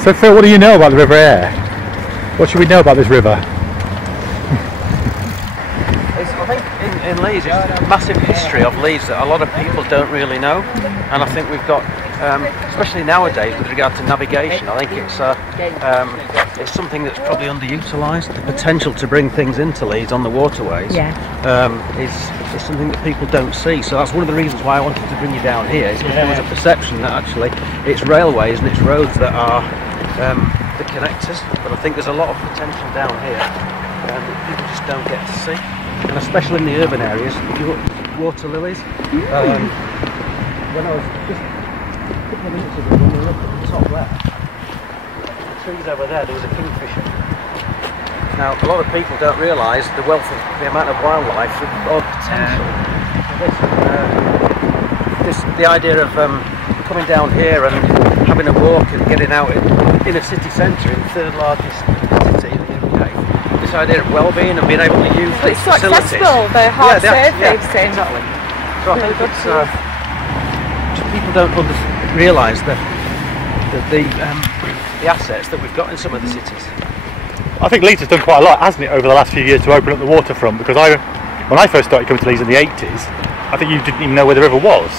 So Phil, what do you know about the River Aire? What should we know about this river? I think in Leeds, it's a massive history of Leeds that a lot of people don't really know, and I think we've got, especially nowadays with regard to navigation, I think it's something that's probably underutilised. The potential to bring things into Leeds on the waterways is something that people don't see. So that's one of the reasons why I wanted to bring you down here. Is because there was a perception that actually it's railways and it's roads that are the connectors, but I think there's a lot of potential down here that people just don't get to see. And especially in the urban areas, you look water lilies. When I was just a couple of minutes ago, when we looked at the top left, the trees over there was a kingfisher. Now, a lot of people don't realise the wealth of the amount of wildlife or potential. The idea of coming down here and having a walk and getting out in a city centre, in the third largest city in the UK. This idea of well-being and being able to use these facilities. It's so accessible, the hard surface. Exactly. So I think it's, just people don't realise the assets that we've got in some of the cities. I think Leeds has done quite a lot, hasn't it, over the last few years to open up the waterfront, because when I first started coming to Leeds in the 80s, I think you didn't even know where the river was.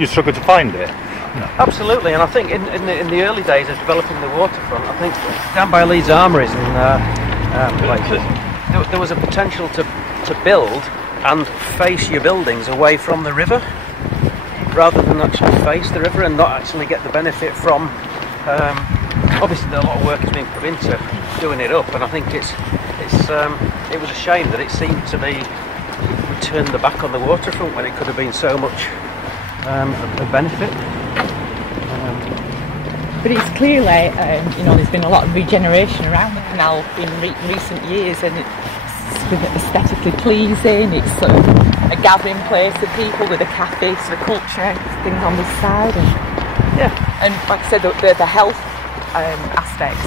You struggled to find it. No. Absolutely, and I think in the early days of developing the waterfront, I think down by Leeds Armouries and places, there was a potential to build and face your buildings away from the river, rather than actually face the river and not actually get the benefit from. Obviously, a lot of work has been put into doing it up, and I think it was a shame that it seemed to be we turned the back on the waterfront when it could have been so much a benefit. But it's clearly, there's been a lot of regeneration around the canal in recent years, and it's been aesthetically pleasing. It's sort of a gathering place of people with a cafe, sort of culture things on this side, and like I said, the health aspects.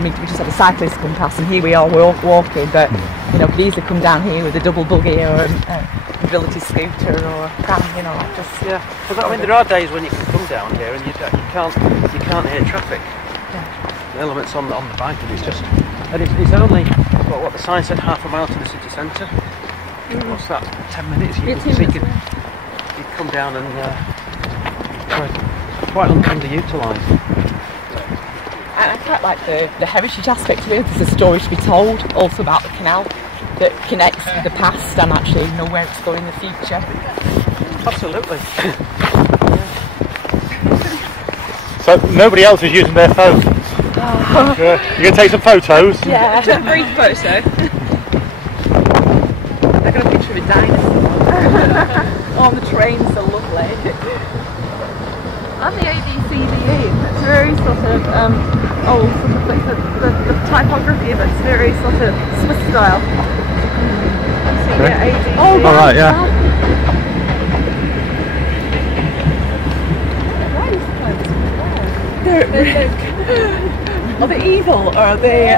We just had a cyclist come past, and here we are walking, but could easily come down here with a double buggy or a mobility scooter or a pram, just But I mean, there are days when you can come down here and you can't hear traffic. The elements on the bike, and it's only what the sign said, half a mile to the city centre. What's that? 10 minutes. You come down and quite underutilised. And I quite like the heritage aspect of it. There's a story to be told also about the canal that connects the past and actually where it's going in the future. Absolutely. So nobody else is using their phone. You're going to take some photos? Yeah, a brief photo. I got a picture of a dinosaur. Oh, the trains are lovely. On the ABCDE, it's very sort of old, sort of like the typography of it's very sort of Swiss style. So yeah, ABCDE. Oh, right, yeah. Are they evil or are they?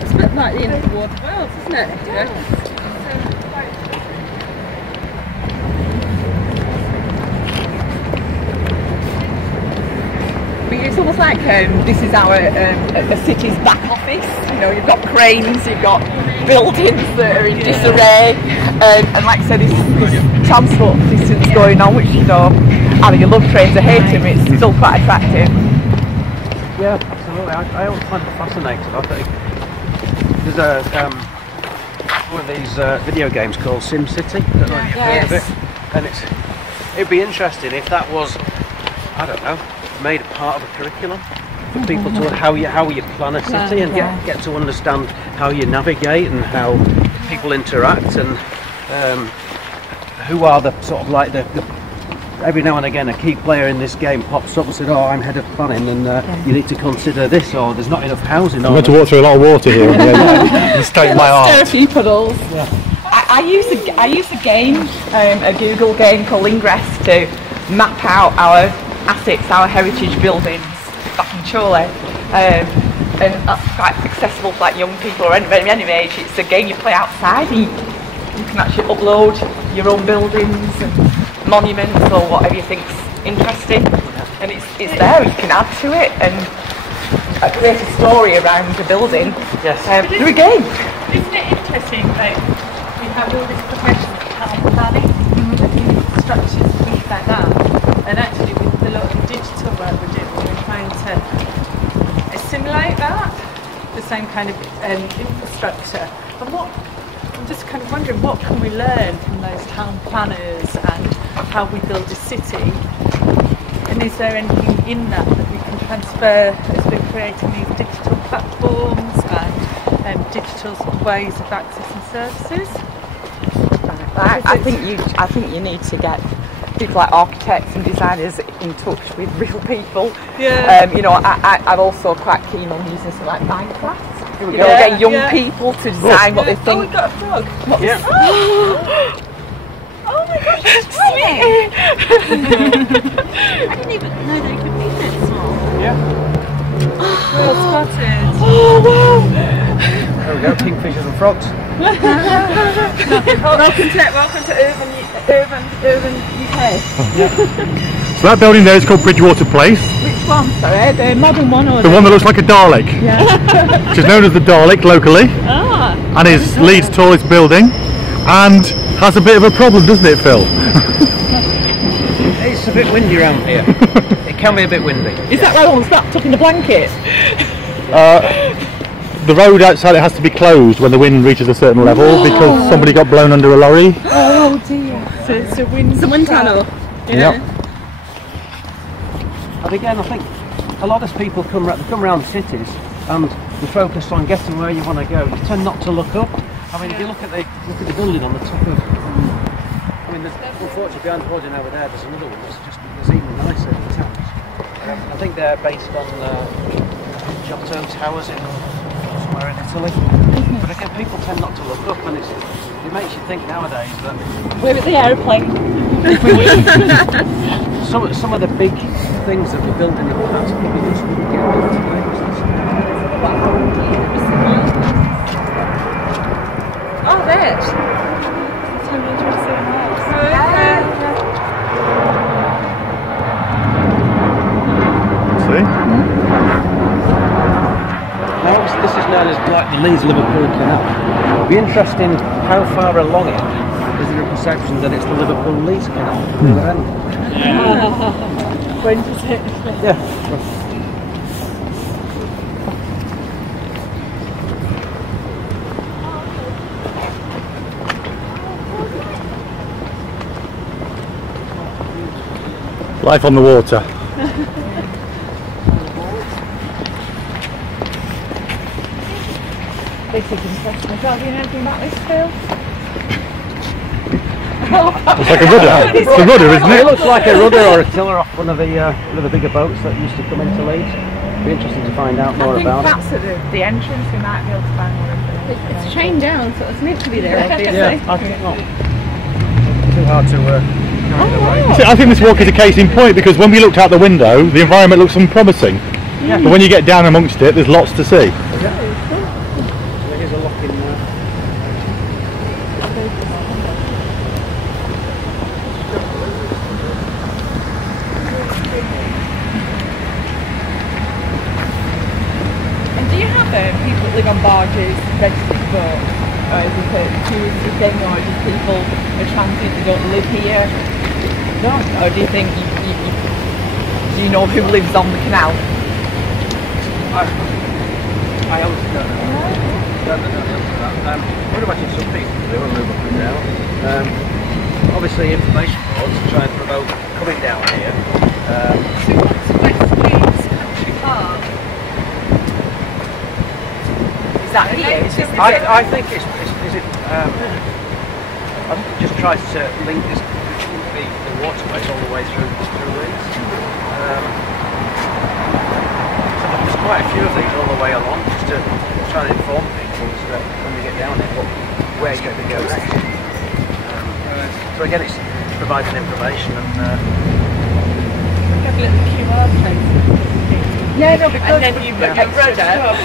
It's a bit like the end of the War of the Worlds, isn't it? Yeah. It's almost like this is our a city's back office. You've got cranes, you've got buildings that are in disarray, and like I said, this transport system's going on, which either you love trains or hate them. It's still quite attractive. Yeah, absolutely. I always find it fascinating. I think there's one of these video games called SimCity. I don't know if you've heard of it. And it'd be interesting if that was, I don't know, made a part of a curriculum for people to how you plan a city and get to understand how you navigate and how people interact and who are the sort of like the every now and again a key player in this game pops up and says, I'm head of planning and you need to consider this, or there's not enough housing. I'm going to walk through a lot of water here and state my art. Stir a few puddles. I use a game, a Google game called Ingress, to map out our assets, our heritage buildings back in Chorley, and that's quite accessible for like young people or any age. It's a game you play outside, and you can actually upload your own buildings and monuments or whatever you think's interesting. and it's there. You can add to it and create a story around the building. Yes. Through a game. Isn't it interesting that we have all this progression of town planning, structures, things like that, and actually with a lot of the digital work we're doing, we're trying to assimilate that, the same kind of infrastructure. And I'm just kind of wondering, what can we learn from those town planners and how we build a city? And is there anything in that we can transfer as we're creating these digital platforms and digital ways of accessing services? I think you need to get people like architects and designers in touch with real people. Yeah. I'm also quite keen on using something like Minecraft. Get young people to design what they think. Oh, we've got a frog. Yeah. Oh my gosh, it's tiny! I didn't even know they could be this small. Yeah. Well spotted. Oh wow! There we go, kingfishers and frogs. Welcome to urban UK. So that building there is called Bridgewater Place. Which one? Sorry, the modern one or The one that looks like a Dalek. Yeah. Which is known as the Dalek locally. And is Leeds' tallest building. And has a bit of a problem, doesn't it, Phil? It's a bit windy around here. It can be a bit windy. Is that why everyone's wrapped up in a blanket? The road outside it has to be closed when the wind reaches a certain level because somebody got blown under a lorry. Oh dear. So it's a wind tunnel. Yep. And again, I think a lot of people come around cities and they focus on getting where you want to go. You tend not to look up. I mean, if you look at the building on the top of, unfortunately behind the building over there, there's another one that's even nicer than the towers. I think they're based on Giotto Towers in somewhere in Italy. But again, people tend not to look up, and it makes you think nowadays that We're at the aeroplane. some of the big things that we're building in the past probably just wouldn't get built today. Oh, there. See? Now, this is known as like the Leeds-Liverpool Canal. It'll be interesting how far along it is there a perception that it's the Liverpool-Leeds Canal. When does it? Yeah. Life on the water. This is interesting. Have you heard anything about this, Phil? It's like a rudder. It's a rudder, isn't It it? looks like a rudder or a tiller off one of the bigger boats that used to come into Leeds. Be interesting to find out more about it. I think that's at the entrance. We might be able to find more information. It's chained down, so it's meant to be there, obviously. Yeah, I think not. Too hard to See, I think this walk is a case in point because when we looked out the window, the environment looks unpromising. Yeah. But when you get down amongst it, there's lots to see. There is a lock in there. And do you have people that live on barges registered to boat? Or is it a touristy thing, or do people are transit that don't live here? No. Or do you think do you know who lives on the canal? I honestly don't know. I would imagine some people do and move up and down. Obviously, information boards try and promote coming down here. So what's West Leeds Country Park? Is that here? Is this I think is it. I think it just tries to link the waterways all the way through Leeds. There's quite a few of these all the way along, just to try and inform people so that when we get down there, where you're going to go next. So again, it's providing information and. Have a little QR code. Yeah, no, because And then you've got your road up.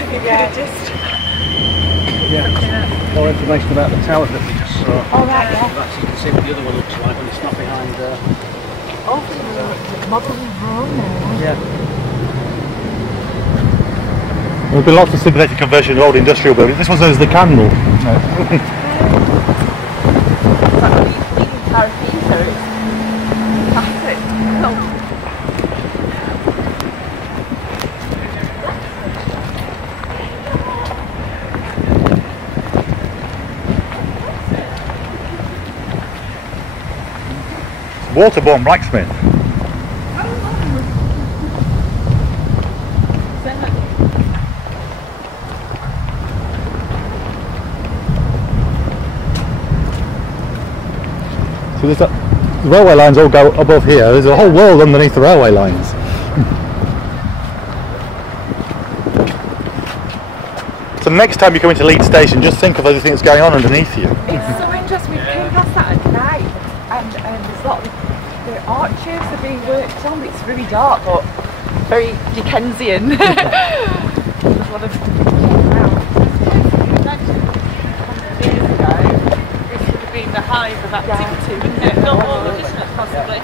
More information about the tower that we just saw. Oh, right, yeah. So you can see what the other one looks like when it's not behind. Yeah. There's been lots of sympathetic conversion of old industrial buildings. This one's known as the Candle. Waterborne blacksmith. So the railway lines all go above here. There's a whole world underneath the railway lines. So next time you come into Leeds station, just think of everything that's going on underneath you. It's so interesting. We came past that at night, and there's a lot of the arches are being worked on. It's really dark, but very Dickensian. There's a lot of years ago. This would have been the hive of activity, wouldn't it? Not all of it, possibly.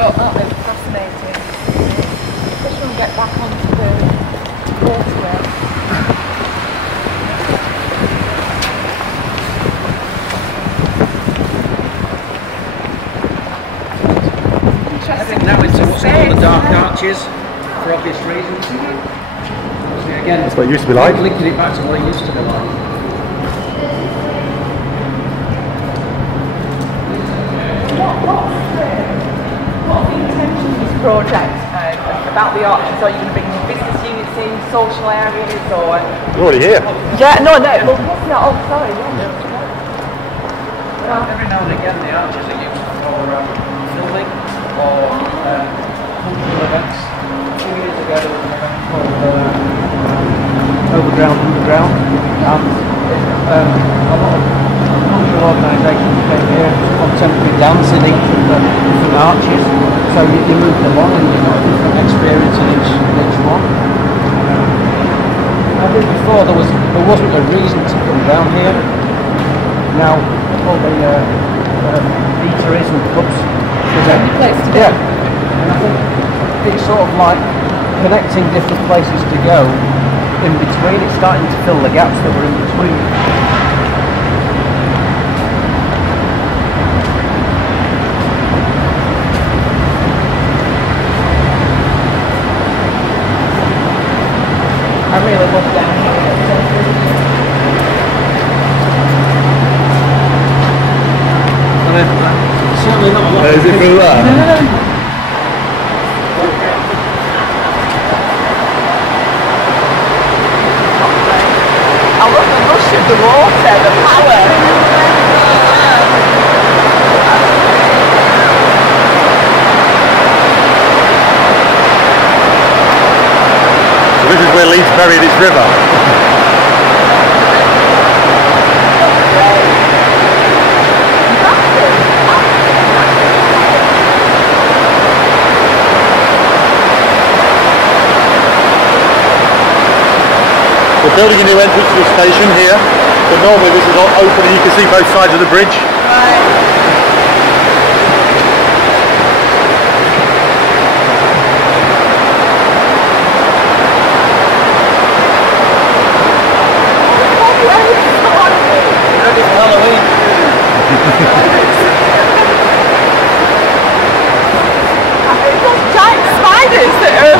Oh, that was fascinating. Especially when we get back onto the waterway. I think now it's what's called the dark arches, for obvious reasons. So again, That's what it used to be like. linking it back to what it used to be like. What's the intention of this project about the arches? Are you going to bring business units in, social areas, or? You're already here. Yeah, no, well, what's that? Oh, sorry. Well, every now and again the arches are used for filming or cultural events. A few years ago there was an event called Overground Underground, and a lot of cultural organisations came here on temporary dancing each of the different arches. So you moved along and you got a different experience in each one. I think before there wasn't a reason to come down here. Now all the eateries and pubs. Yeah, and I think it's sort of like connecting different places to go in between. It's starting to fill the gaps that were in between. I really love down here. Certainly not a lot. Is it through there? I love the rush of the water, the power. So this is where Leeds buried its river. We're building a new entrance to the station here, but normally this is all open and you can see both sides of the bridge. Ready for Halloween? Those giant spiders that are...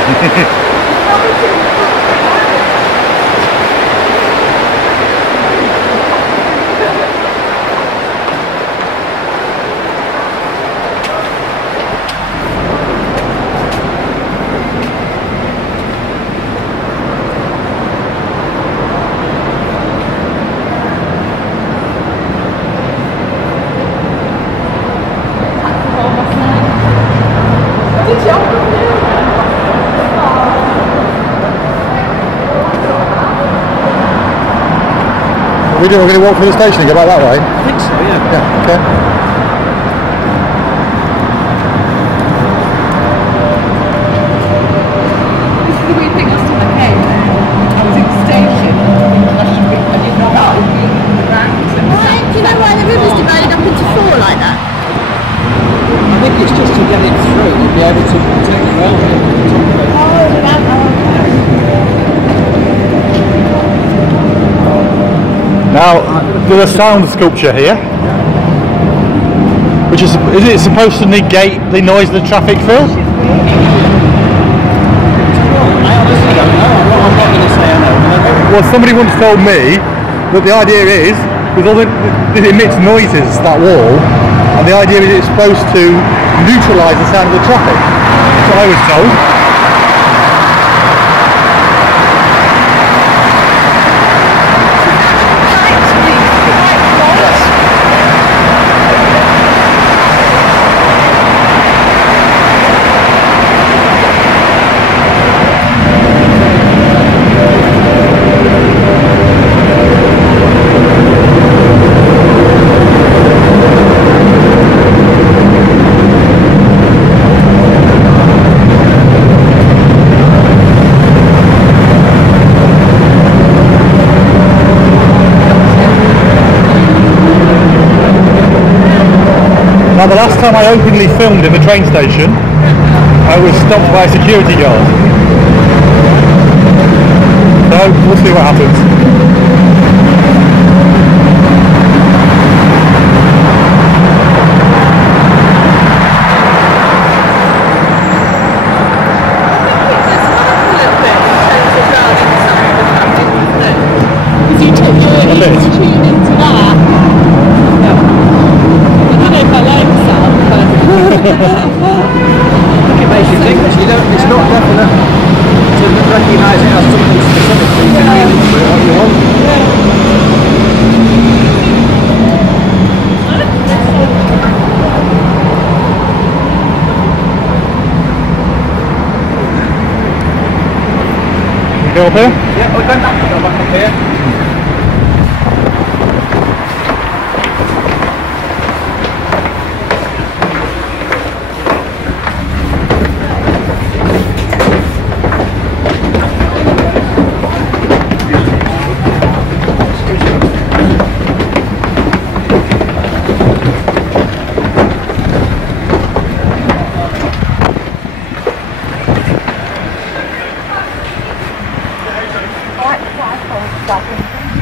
We're going to walk through the station and go back that way? I think so, yeah. Yeah, okay. This is the weird thing, last time I came, I was in the station, I didn't know how it would be around. Do you know why the river's divided up into four like that? there's a sound sculpture here, which is it supposed to negate the noise of the traffic, Phil? I honestly don't know. I'm not going to say I know. Well, somebody once told me that the idea is, with all it emits noises, that wall, and the idea is it's supposed to neutralise the sound of the traffic. That's what I was told. Now, the last time I openly filmed in the train station, I was stopped by a security guard. So, we'll see what happens. It's not definite to recognise it as something specific, but you can read into it what you want. You go up here? Yeah, we're going back up here.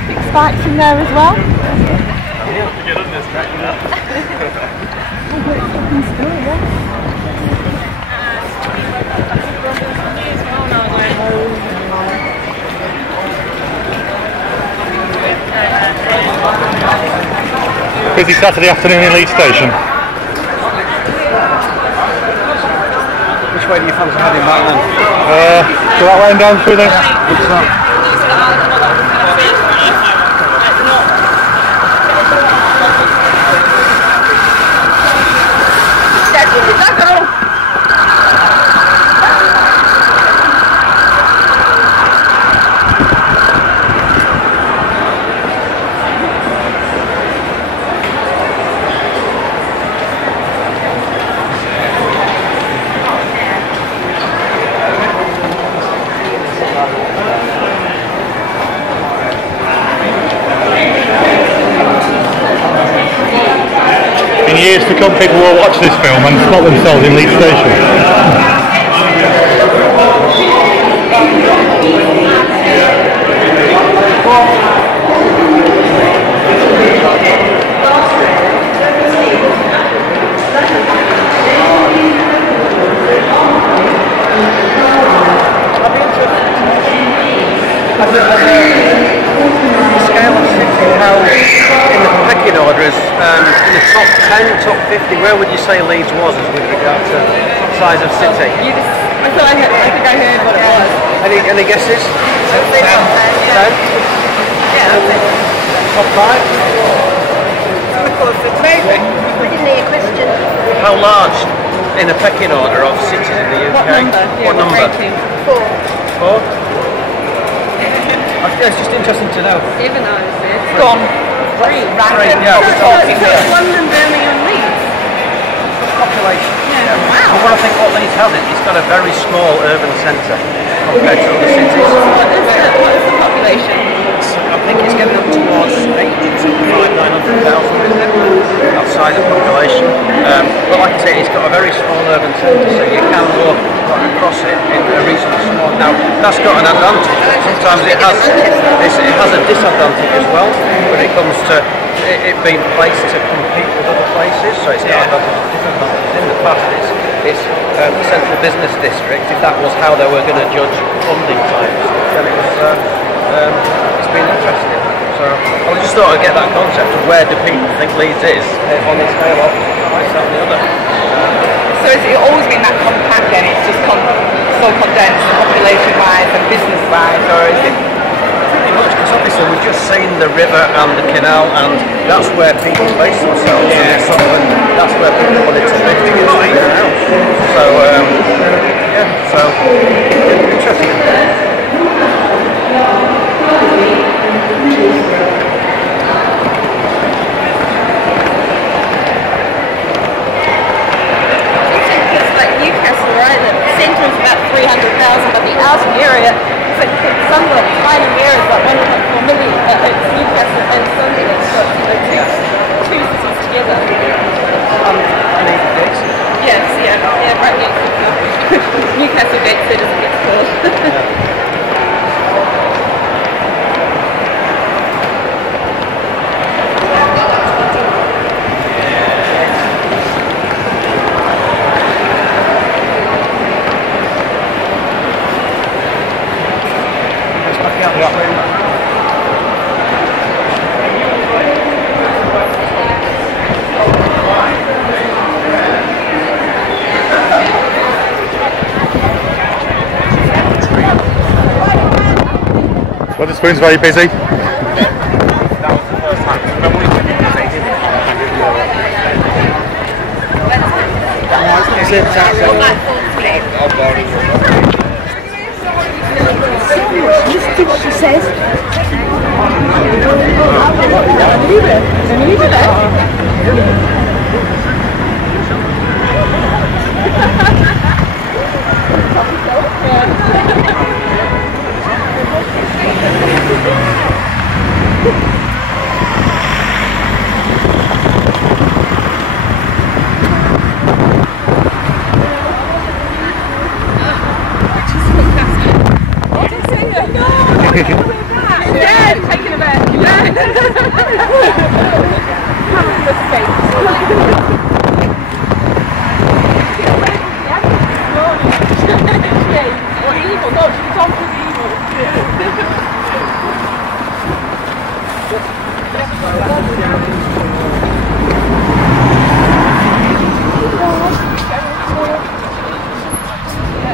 Big spikes in there as well. Busy Saturday afternoon in Leeds station. Which way do you fancy heading back then? So that way and down through there? What's that? In years to come, people will watch this film and spot themselves in Leeds station. Top 50, where would you say Leeds was with regard to size of city? I think I heard what it was. Any guesses? 10? Yeah, that's it. Top 5? Maybe. I didn't hear your question. How large in a pecking order of cities in the UK? What number? What number? 4. 4? It's just interesting to know. Even though it's gone. 3. Right, yeah, we're talking here. London, Birmingham, Leeds. Population. Yeah. Wow. But what I think what Leeds has it's got a very small urban centre compared to other cities. What is the population? I think it's getting up towards 800,000 to 900,000 outside of population. But like I say, it's got a very small urban centre, so you can walk right across it in a reasonably small. Now that's got an advantage. Sometimes it has a disadvantage as well when it comes to it being placed to compete with other places. So it's got advantages and disadvantages. In the past, it's central business district. If that was how they were going to judge funding types, then it's been interesting. So I just thought I'd get that concept of where do people think Leeds is on the scale of this, that and the other. So has it always been that compact then? It's just so condensed population-wise and business-wise, or is it? Pretty much, because obviously we've just seen the river and the canal, and that's where people base themselves. Yeah. And that's where people wanted to live to get out. So so interesting. About 300,000, but the outer area, Sunderland, Mining area is like 1.4 million. It's Newcastle and Sunderland, so it's two cities together. Yes, yeah, right next to Newcastle Gateshead is a bit called. Wetherspoon's very busy. That was the first time. Remember when they did it? She says.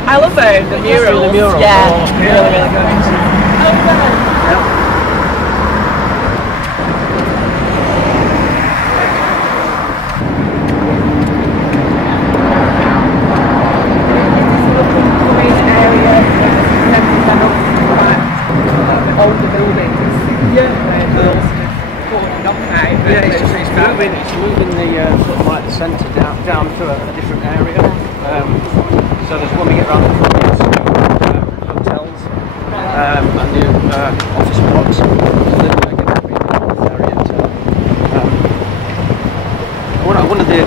I love the murals. Yeah, really good. Older buildings. It's moving the sort of like the centre down to a different area. So there's one we get around the front, hotels and new office blocks. So then we're going to be in this area too. One of the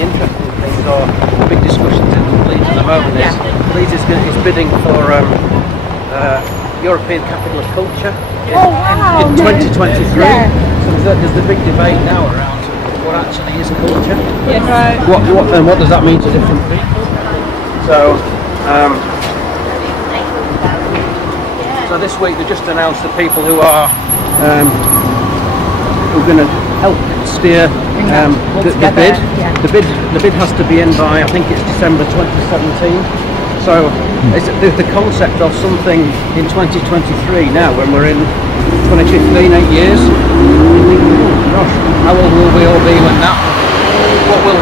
interesting things or big discussions in Leeds at the moment is Leeds is bidding for European Capital of Culture in 2023. So there's the big debate now around what actually is culture. Yeah, right. What does that mean to different people? So this week they just announced the people who are going to help steer the bid. Yeah. The bid has to be in by, I think it's December 2017. So it's the concept of something in 2023 now, when we're in 2015, 8 years. You think, oh gosh, how old will we all be when that? What will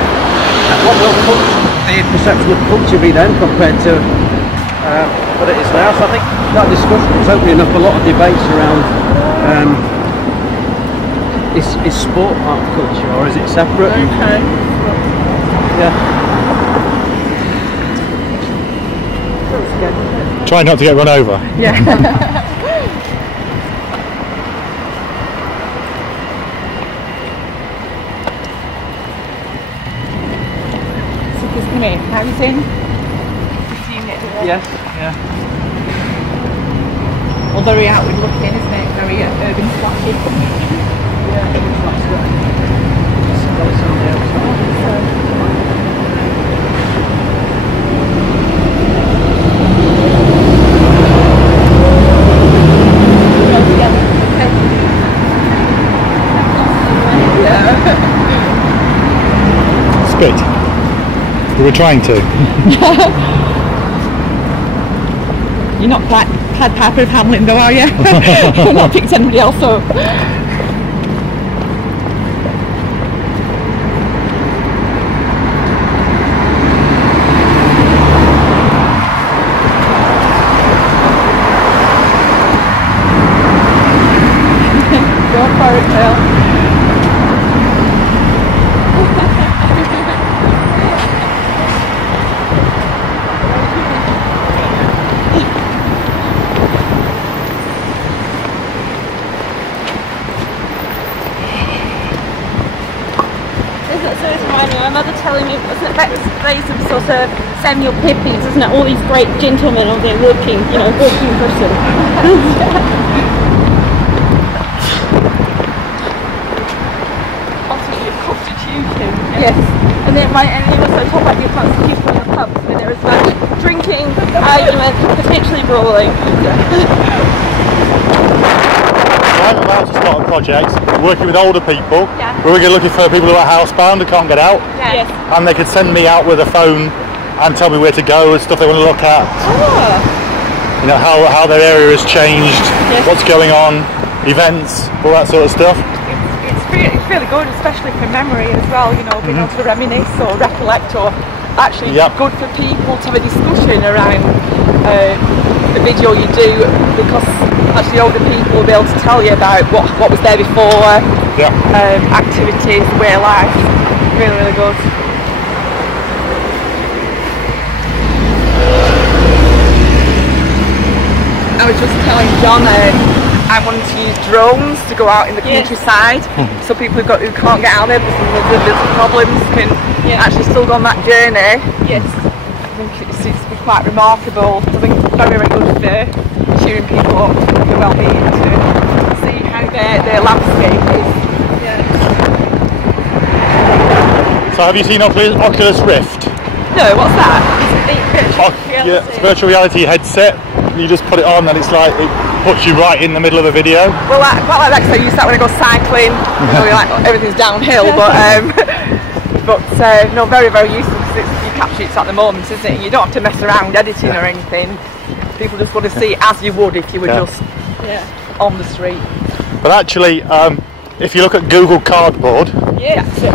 the perception of culture be then compared to what it is now? So I think that discussion is opening up a lot of debates around is sport part of culture, or is it separate? Okay. Yeah. Try not to get run over. Yeah. Anyway, housing. Yes, yeah. All very outward looking, isn't it? Very urban flashy. Yeah, that's right. Spit. We were trying to. You're not quite Pied Piper of Hamlin though, are you? You've not picked anybody else up. Go for it, Phil. My mother telling me, wasn't it back in the days of sort of Samuel Pepys, isn't it? All these great gentlemen of their walking, walking person. Ultimately, a constitution. Yes. And then and also talk about your constitution in your pubs when there is much drinking, argument, potentially brawling. I'm about to start a project working with older people. Yeah. We're going to be looking for people who are housebound and can't get out. Yes. And they could send me out with a phone and tell me where to go and stuff they want to look at. Oh. You know, how their area has changed, Yes. what's going on, events, all that sort of stuff. It's really good, especially for memory as well, being able to reminisce or recollect, or actually good for people to have a discussion around the video you do, because actually older people will be able to tell you about what was there before, activities, way of life. Really, really good. I was just telling John I wanted to use drones to go out in the countryside, so people who can't get out there because of the little problems can actually still go on that journey. Yes. I think it's been quite remarkable. I think it's very, very good for cheering people up, their well-being, to see how their landscape is. Yeah. So have you seen Oculus Rift? No, what's that? It's a virtual reality headset. You just put it on and it's like, it puts you right in the middle of the video. Well, I quite like that because I use that when I go cycling. Everything's downhill, but no, very, very useful because you capture it at the moment, isn't it? You don't have to mess around editing or anything. People just want to see it as you would if you were just on the street. But actually, if you look at Google Cardboard,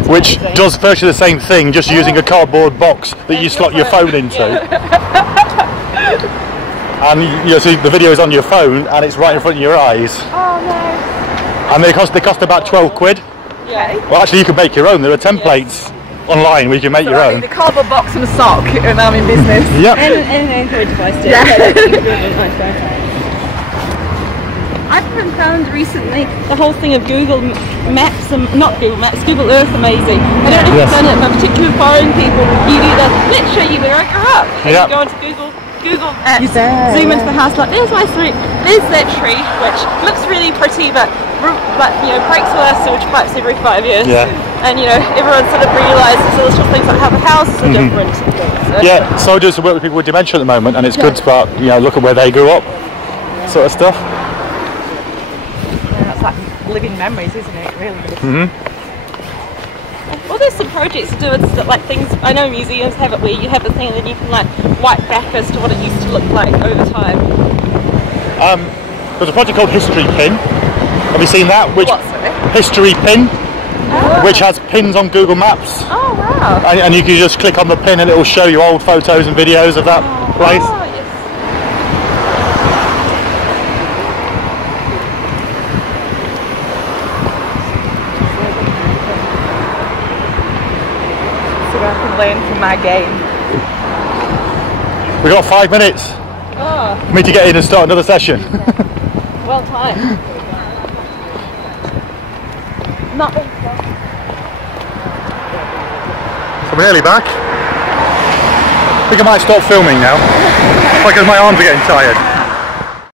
which does virtually the same thing, just using a cardboard box that you slot your phone into. And so the video is on your phone and it's right in front of your eyes. Oh no. And they cost about 12 quid. Yeah. Well, actually you can make your own. There are templates online where you can make your own. I need a cardboard box and a sock and I'm in business. Yep. And an Android device too. I've found recently the whole thing of Google Maps, not Google Maps, Google Earth amazing. I don't know if you've done it, but particularly foreign people, you do that, let's show you where I grew up. And you go onto Google Maps, zoom into the house, like there's my street, there's that tree, which looks really pretty, but breaks all our sewage pipes every 5 years. Yeah. And everyone sort of realises little things like how the houses are different. So. Yeah, so I do some work with people with dementia at the moment, and it's good to start, look at where they grew up, sort of stuff. That's like living memories, isn't it? Really. Well, there's some projects to do with like things. I know museums have it where you have a thing and then you can like wipe back as to what it used to look like over time. There's a project called History Pin. Have you seen that? History Pin, which has pins on Google Maps. Oh wow! And you can just click on the pin and it will show you old photos and videos of that place. Oh, yes. So I can learn from my game. We've got 5 minutes for me to get in and start another session. Well timed. Not So we're nearly back. I think I might stop filming now. Because my arms are getting tired.